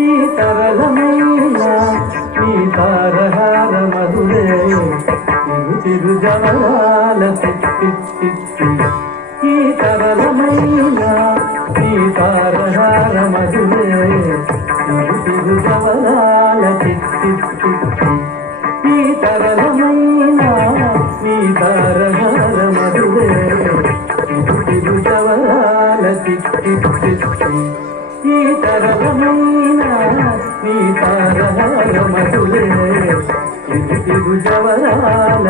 ఈ తరళమైన నీ తారహార మధురే తిరు జవరాల ఈ తరళమైన నీ తారహార మధురే తిరు జవరాల ఈ తరళమైన నీ తారహార మధురే తిరు జవరాల ఈ తరళమైన నీ తారహార మధురే తిరు జవరాల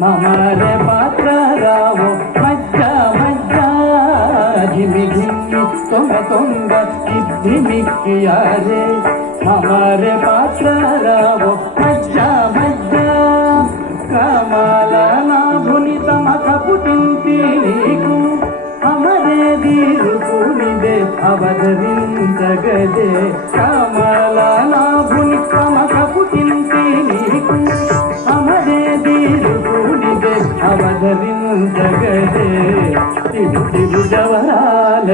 మమరే పాత్ర రావు మజ్జ మజ్జ ధిమి ధిమి తొంగ తొంగ ధిమిక్కియారే మమరే పాత్ర రావు మజ్జ మజ్జ కమల నాభుని తమక పుటింటి నీకు అమరే దీరుకునిదే అవధరించగదే కమల నాభుని తమక పుటింటి నీకు అమరే దీరుకునిదే అవధరించగదే తిరు జవరాల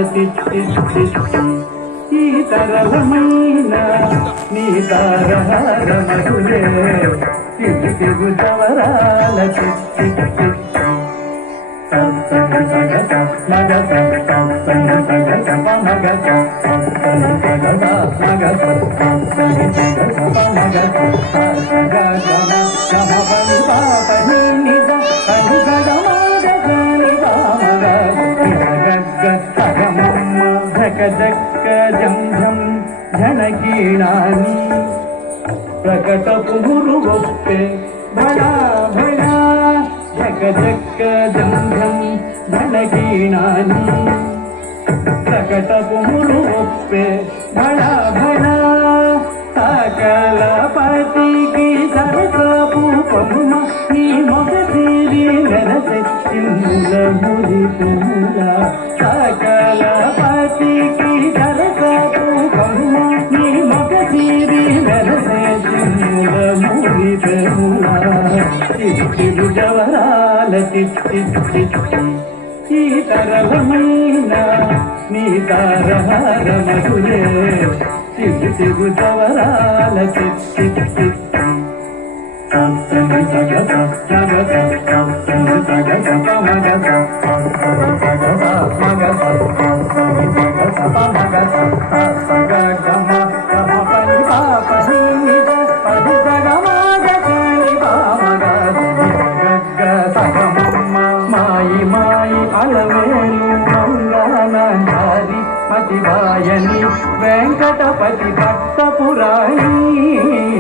ఈ తరళమైన నీ తారహార మధురే తిరు జవరాల జక్క జం జం జనకీణాని ప్రకటపు మురుగొప్పే భళా భళా జగ జక్క జం జం జనకీణాని ప్రకటపు మురుగొప్పే భళా భళా సకల పతికి సరసపు పమ్మ నీ మొగసిరి నెరసె చిన్నుల మురితుల సకల పతికి సరసపు పమ్మ నీ మొగసిరి నెరసె చిన్నుల మురితుల తిరు జవరాల ఈ తరళమైన నీ తారహార మధురే తిరు జవరాల మాయి మాయి అలవేలు మంగళారి మతివాయని వెంకటపతి భక్తపురాణి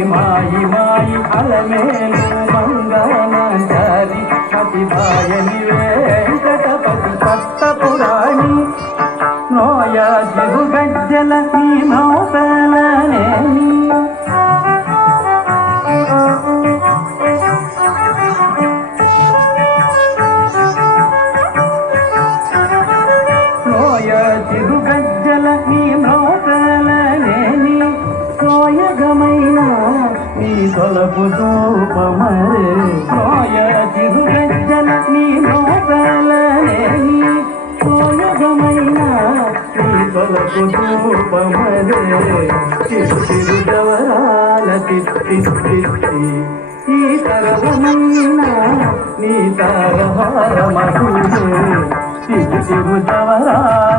మాయి మాయి అలమేలు మంగళారి మతివాయని వెంకటపతి భక్తపురాణి నోయ జిగు గజ్జల నీ నోసలనేని చిరుగజ్జల నీ మ్రోతలనేని సోయగమైన నీ తొలపు తూపమరే సోయ చిరుగజ్జల నీ మ్రోతలనేని సోయగమైన నీ తొలపు తూపమరే తిరు జవరాల ఈ తరళమైన నీ తారహార మధురే తిరు జవరాల